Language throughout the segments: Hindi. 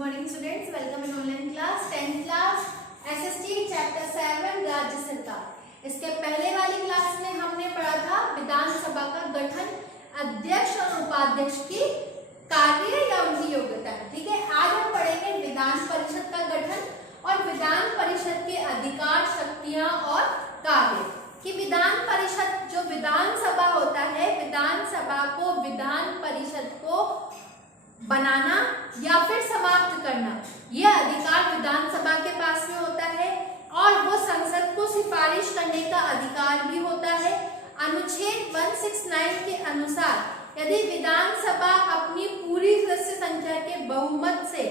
Morning students, welcome in online class 10th class SST chapter 7 राज्य सरकार। इसके पहले वाली क्लास में हमने पढ़ा था विधानसभा का गठन, अध्यक्ष और उपाध्यक्ष की कार्य या उनकी योग्यता। ठीक है, आज हम पढ़ेंगे विधान परिषद का गठन और विधान परिषद के अधिकार, शक्तियां और कार्य। कि विधान परिषद जो विधानसभा होता है, विधानसभा को विधान परिषद को बनाना या फिर समाप्त करना, यह अधिकार विधानसभा के पास में होता है और वो संसद को सिफारिश करने का अधिकार भी होता है। अनुच्छेद 169 के अनुसार यदि विधानसभा अपनी पूरी सदस्य संख्या के बहुमत से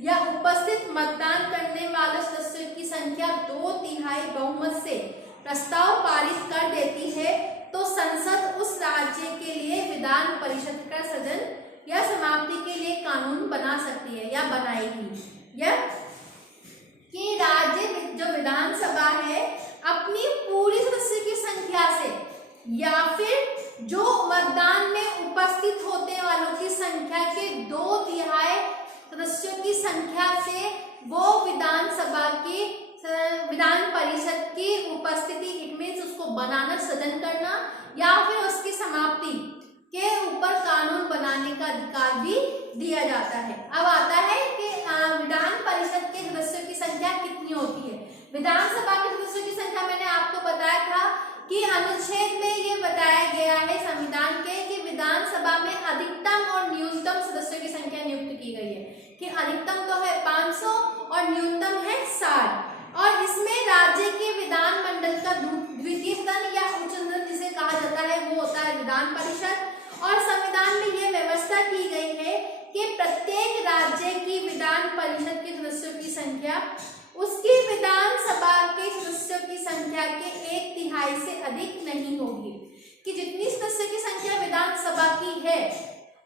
या उपस्थित मतदान करने वाले सदस्यों की संख्या 2/3 बहुमत से प्रस्ताव पारित कर देती है तो संसद उस राज्य के लिए विधान परिषद का सदन या समाप्ति के लिए कानून बना सकती है या बनाएगी। यह कि राज्य जो विधानसभा है अपनी पूरी सदस्य की संख्या से या फिर जो मतदान में उपस्थित होने वालों की संख्या के 2/3 सदस्यों की संख्या से वो विधानसभा की विधान परिषद की उपस्थिति, इट मीन्स उसको बनाना, सदन करना या फिर उसकी समाप्ति के ऊपर कानून बनाने का अधिकार भी दिया जाता है। अब आता है कि विधान परिषद के सदस्यों की संख्या कितनी होती है। विधानसभा के सदस्यों की संख्या मैंने आपको बताया था कि अनुच्छेद में ये बताया गया है संविधान के कि विधानसभा में अधिकतम और न्यूनतम सदस्यों की संख्या नियुक्त की गई है कि अधिकतम तो है 500 और न्यूनतम है 60। और इसमें राज्य के विधान मंडल का द्वितीय सदन या उच्च सदन जिसे कहा जाता है वो होता है विधान परिषद। और संविधान में यह व्यवस्था की गई है कि प्रत्येक राज्य की विधान परिषद के सदस्यों की संख्या उसकी विधानसभा के सदस्यों की संख्या के 1/3 से अधिक नहीं होगी। कि जितनी सदस्यों की संख्या विधानसभा की है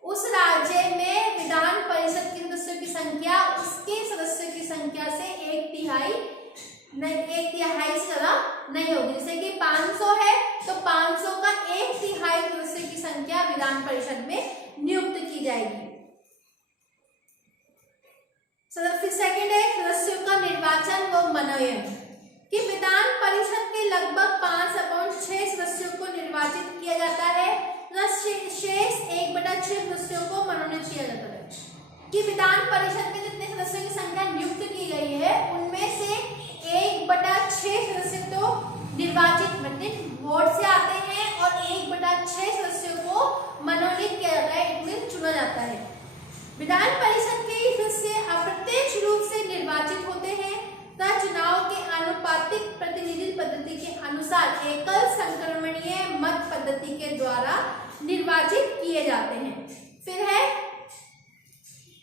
उस राज्य में विधान परिषद के सदस्यों की संख्या उसके सदस्यों की संख्या से 1/3 से ज्यादा नहीं होगी। जैसे कि 500 है तो 500 का 1/3 सदस्य की संख्या विधान परिषद में नियुक्त की जाएगी। फिर सेकंड है सदस्यों का निर्वाचन व मनोनयन। कि विधान परिषद के लगभग 5/6 सदस्यों को निर्वाचित किया जाता है, शेष 1/6 सदस्यों को मनोनीत किया जाता है। कि विधान परिषद में जितने सदस्यों की संख्या नियुक्त की गई है उनमें से 1/6 सदस्य तो निर्वाचित मतलब वोट से आते हैं और 1/6 सदस्यों को मनोनीत किया जाता है, इट मींस चुना जाता है। विधान परिषद के सदस्य अप्रत्यक्ष रूप से निर्वाचित होते हैं तथा चुनाव के आनुपातिक प्रतिनिधि पद्धति के अनुसार एकल संक्रमणीय मत पद्धति के द्वारा निर्वाचित किए जाते हैं। फिर है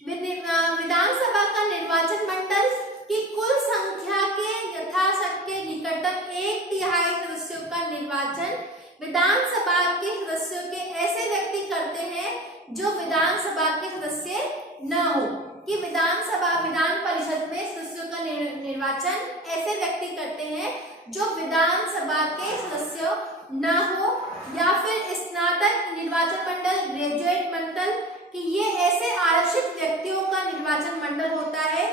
विधानसभा का निर्वाचन मंडल की कुल संख्या के यथाशक्य निकटतम 1/3 सदस्यों का निर्वाचन विधानसभा के सदस्यों के ऐसे व्यक्ति करते हैं जो विधानसभा के सदस्य न हो। कि विधान परिषद में सदस्यों का निर्वाचन ऐसे व्यक्ति करते हैं जो विधानसभा के सदस्य न हो या फिर स्नातक निर्वाचन मंडल, ग्रेजुएट मंडल, कि ये ऐसे आरक्षित व्यक्तियों का निर्वाचन मंडल होता है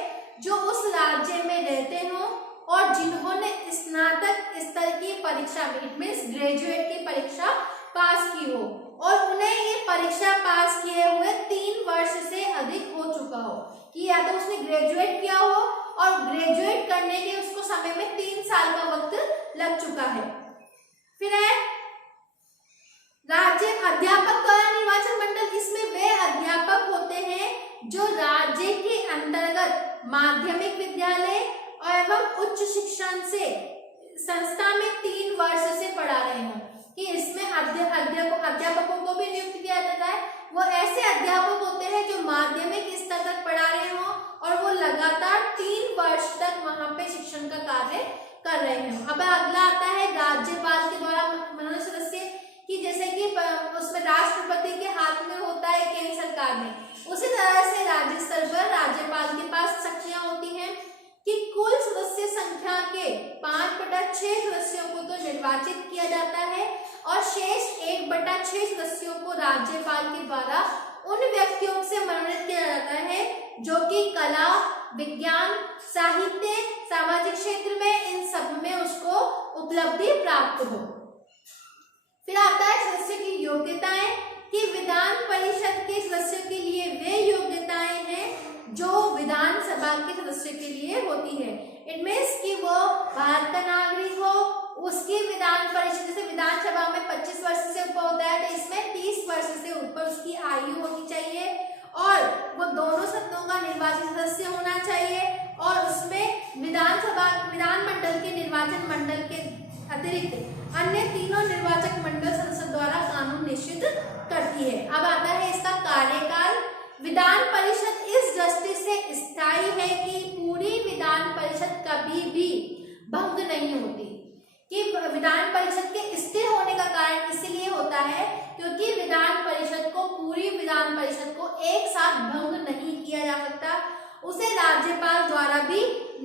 जो उस राज्य में रहते हो और जिन्होंने स्नातक स्तर की परीक्षा, इट मींस ग्रेजुएट की परीक्षा पास की हो और उन्हें ये परीक्षा पास किए हुए 3 वर्ष से अधिक हो चुका हो। कि या तो उसने ग्रेजुएट किया हो और ग्रेजुएट करने के उसको समय में 3 साल का वक्त लग चुका है। फिर है राज्य अध्यापक द्वारा निर्वाचन मंडल। इसमें वे अध्यापक होते हैं जो राज्य के अंतर्गत माध्यमिक विद्यालय एवं उच्च शिक्षण से संस्था में 3 वर्ष से पढ़ा रहे हैं। कि इसमें अध्यापकों को भी नियुक्त किया जाता है। वो ऐसे अध्यापक होते हैं जो माध्यमिक स्तर तक पढ़ा रहे हों और वो लगातार 3 वर्ष तक वहां पे शिक्षण का कार्य कर रहे हैं। अब अगला आता है राज्यपाल के द्वारा मनोनीत सदस्य। कि जैसे कि उसमें राष्ट्रपति के हाथ में होता है केंद्र सरकार में, उसी तरह से राज्य स्तर पर राज्यपाल के पास शक्तियां होती हैं। कि कुल सदस्य संख्या के 5/6 सदस्यों को तो निर्वाचित किया जाता है और शेष 1/6 सदस्यों को राज्यपाल के द्वारा उन व्यक्तियों से मनोनीत किया जाता है जो कि कला, विज्ञान, साहित्य, सामाजिक क्षेत्र में, इन सब में उसको उपलब्धि प्राप्त हो। फिर आता है सदस्य की योग्यताएं, कि विधान परिषद के सदस्य के लिए वे योग्यताएं हैं जो विधानसभा के सदस्य के लिए होती है। इट मीन्स कि वो भारत का नागरिक हो, उसकी विधान परिषद, जैसे विधानसभा में 25 वर्ष से ऊपर होता है, तो इसमें 30 वर्ष से ऊपर उसकी आयु होनी चाहिए, और वो दोनों सदनों का निर्वाचित सदस्य होना चाहिए, और उसमें विधानमंडल के निर्वाचन मंडल के अतिरिक्त अन्य तीनों निर्वाचक मंडल संसद द्वारा कानून निश्चित करती है। अब आता है इसका कार्यकाल। विधान परिषद इस दृष्टि से स्थायी है कि पूरी विधान परिषद कभी भी भंग नहीं होती। कि विधान परिषद के स्थिर होने का कारण इसलिए होता है क्योंकि विधान परिषद को, पूरी विधान परिषद को एक साथ भंग नहीं किया जा सकता, उसे राज्यपाल द्वारा भी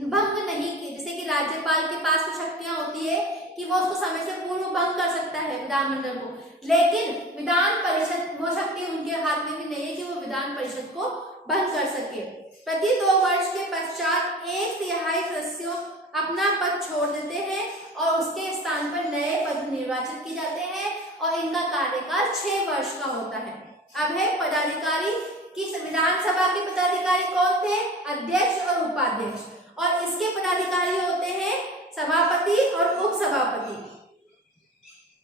भंग नहीं किया। जैसे कि राज्यपाल के पास कुछ शक्तियां होती है कि वो उसको समय से पूर्व भंग कर सकता है विधानमंडल को, लेकिन विधान परिषद वो शक्ति उनके हाथ में भी नहीं है कि वो विधान परिषद को भंग कर सके। प्रति 2 वर्ष के पश्चात 1/3 सदस्यों अपना पद छोड़ देते हैं और उसके स्थान पर नए पद निर्वाचित किए जाते हैं, और इनका कार्यकाल 6 वर्ष का होता है। अब है पदाधिकारी, कि विधानसभा के पदाधिकारी कौन थे? अध्यक्ष और उपाध्यक्ष, और इसके पदाधिकारी होते हैं सभापति और उपसभापति।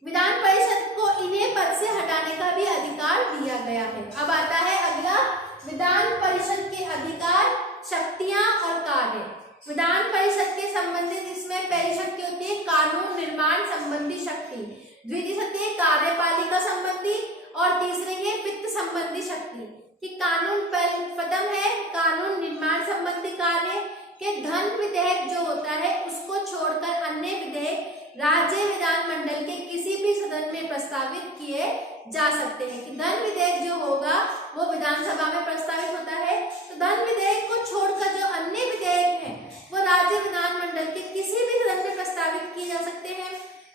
विधान परिषद को इन्हें पद से हटाने का भी अधिकार दिया गया है। अब आता है अगला, विधान परिषद के अधिकार, शक्तियां और कार्य। विधान परिषद के संबंधित इसमें पहली शक्ति होती है कानून निर्माण संबंधी शक्ति, द्वितीय शक्ति है कार्यपालिका संबंधी, और तीसरी है वित्त संबंधी शक्ति। कि कानून प्रथम है कानून निर्माण संबंधी कार्य, के धन विधेयक जो होता है उसको छोड़कर अन्य विधेयक राज्य विधानमंडल के किसी भी सदन में प्रस्तावित किए जा सकते हैं। कि धन विधेयक जो होगा वो विधानसभा में प्रस्तावित होता है, तो धन विधेयक को छोड़कर जो अन्य विधेयक हैं वो राज्य विधानमंडल के किसी भी सदन में प्रस्तावित किए जा सकते हैं।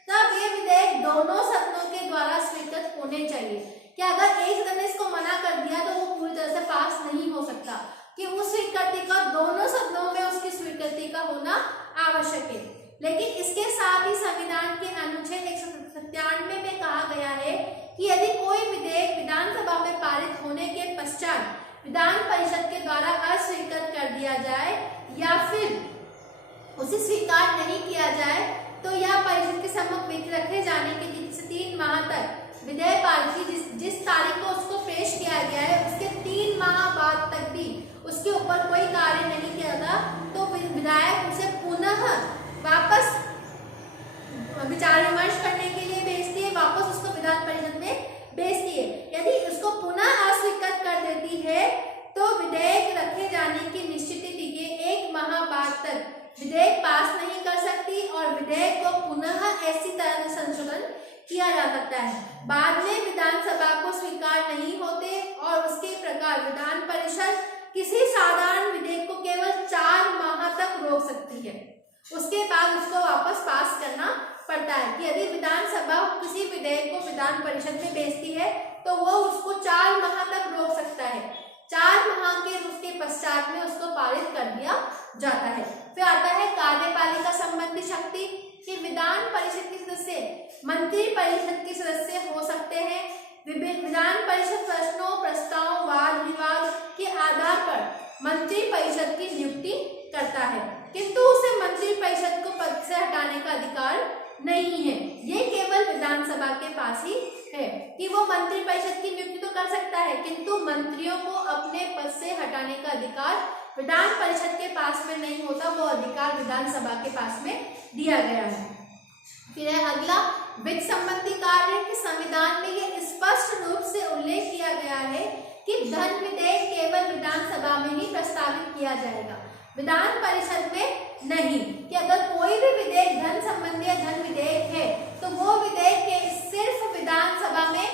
तब ये विधेयक दोनों सदनों के द्वारा स्वीकृत होने चाहिए। कि अगर एक सदन ने इसको मना कर दिया तो वो पूरी तरह से पास नहीं हो सकता, कि उस स्वीकृति का दोनों सदनों में उसकी स्वीकृति का होना आवश्यक है। लेकिन इसके साथ ही संविधान के अनुच्छेद 197 में कहा गया है कि यदि कोई विधेयक विधानसभा में पारित होने के पश्चात विधान परिषद के द्वारा अस्वीकृत कर दिया जाए या फिर उसे स्वीकार नहीं किया जाए, तो यह परिषद के सम्मुख रखे जाने के 3 माह तक विधेयक पारित, जिस तारीख को उसको पेश किया गया है उसके 3 माह बाद तक भी उसके ऊपर कोई कार्य नहीं किया था, तो विधायक उसे पुनः वापस विचार विमर्श करने के लिए भेजती है, वापस उसको विधान परिषद में भेजती है। यदि उसको पुनः अस्वीकृत कर देती है तो विधेयक रखे जाने की निश्चित तिथि के 1 माह बाद तक विधेयक पास नहीं कर सकती, और विधेयक को पुनः ऐसी तरह से संशोधन किया जा सकता है। बाद में विधानसभा को स्वीकार नहीं होते, और उसके प्रकार विधान परिषद किसी साधारण विधेयक को केवल 4 माह तक रोक सकती है, उसके बाद उसको वापस पास करना पड़ता है। कि यदि विधानसभा किसी विधेयक को विधान परिषद में भेजती है तो वो उसको 4 माह तक रोक सकता है, 4 माह के उसके पश्चात में उसको पारित कर दिया जाता है। फिर आता है कार्यपालिका संबंधी शक्ति, कि विधान परिषद के सदस्य मंत्री परिषद के सदस्य हो सकते हैं। विधान परिषद प्रश्नों, प्रस्तावों, वाद विवाद के आधार पर मंत्री परिषद की नियुक्ति करता है, किंतु उसे मंत्री परिषद को पद से हटाने का अधिकार नहीं है। ये केवल विधानसभा के पास ही है कि वो मंत्री परिषद की नियुक्ति तो कर सकता है, किंतु मंत्रियों को अपने पद से हटाने का अधिकार विधान परिषद के पास में नहीं होता, वो अधिकार विधानसभा के पास में दिया गया है। फिर है अगला वित्त संबंधी कार्य, कि संविधान में ये स्पष्ट रूप से उल्लेख किया गया है कि धन विधेयक केवल विधानसभा में ही प्रस्तावित किया जाएगा, विधान परिषद में नहीं। कि अगर कोई भी विधेयक धन संबंधी या धन विधेयक है तो वो विधेयक सिर्फ विधानसभा में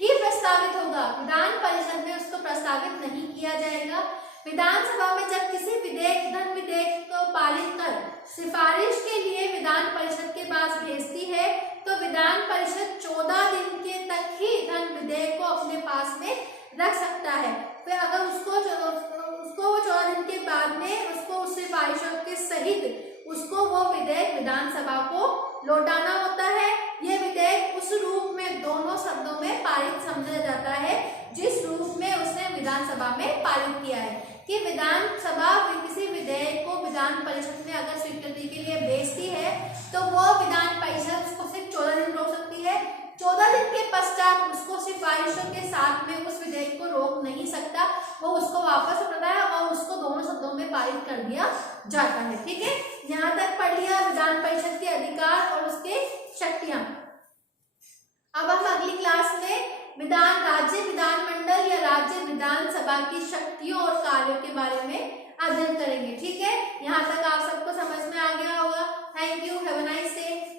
ही प्रस्तावित होगा, विधान परिषद में उसको प्रस्तावित नहीं किया जाएगा। विधानसभा में जब किसी विधेयक धन विधेयक को पारित कर सिफारिश के लिए विधान परिषद के पास भेजती है तो विधान परिषद 14 दिन के तक ही धन विधेयक को अपने पास में रख सकता है। फिर अगर उसको वो सहित उसको वो विधेयक विधानसभा को लौटाना होता है। ये विधेयक उस रूप में दोनों शब्दों में पारित समझा जाता है जिस रूप में उसने विधानसभा में पारित किया है। कि विधानसभा किसी विधेयक को विधान परिषद में अगर स्वीकृति के लिए भेजती है तो वो विधान परिषद उसको सिर्फ 14 दिन रोक सकती है। 14 दिन के पश्चात उसको सिफारिशों के साथ में उस विधेयक को रोक नहीं सकता, वो उसको वापस उठाता है और उसको दोनों शब्दों में पारित कर दिया जाता है। ठीक है, यहाँ तक पढ़ लिया विधान परिषद के अधिकार और उसके शक्तियां। अब हम अगली क्लास में राज्य विधानमंडल या राज्य विधानसभा की शक्तियों और कार्यों के बारे में अध्ययन करेंगे। ठीक है, यहाँ तक आप सबको समझ में आ गया होगा। Thank you, have a nice day.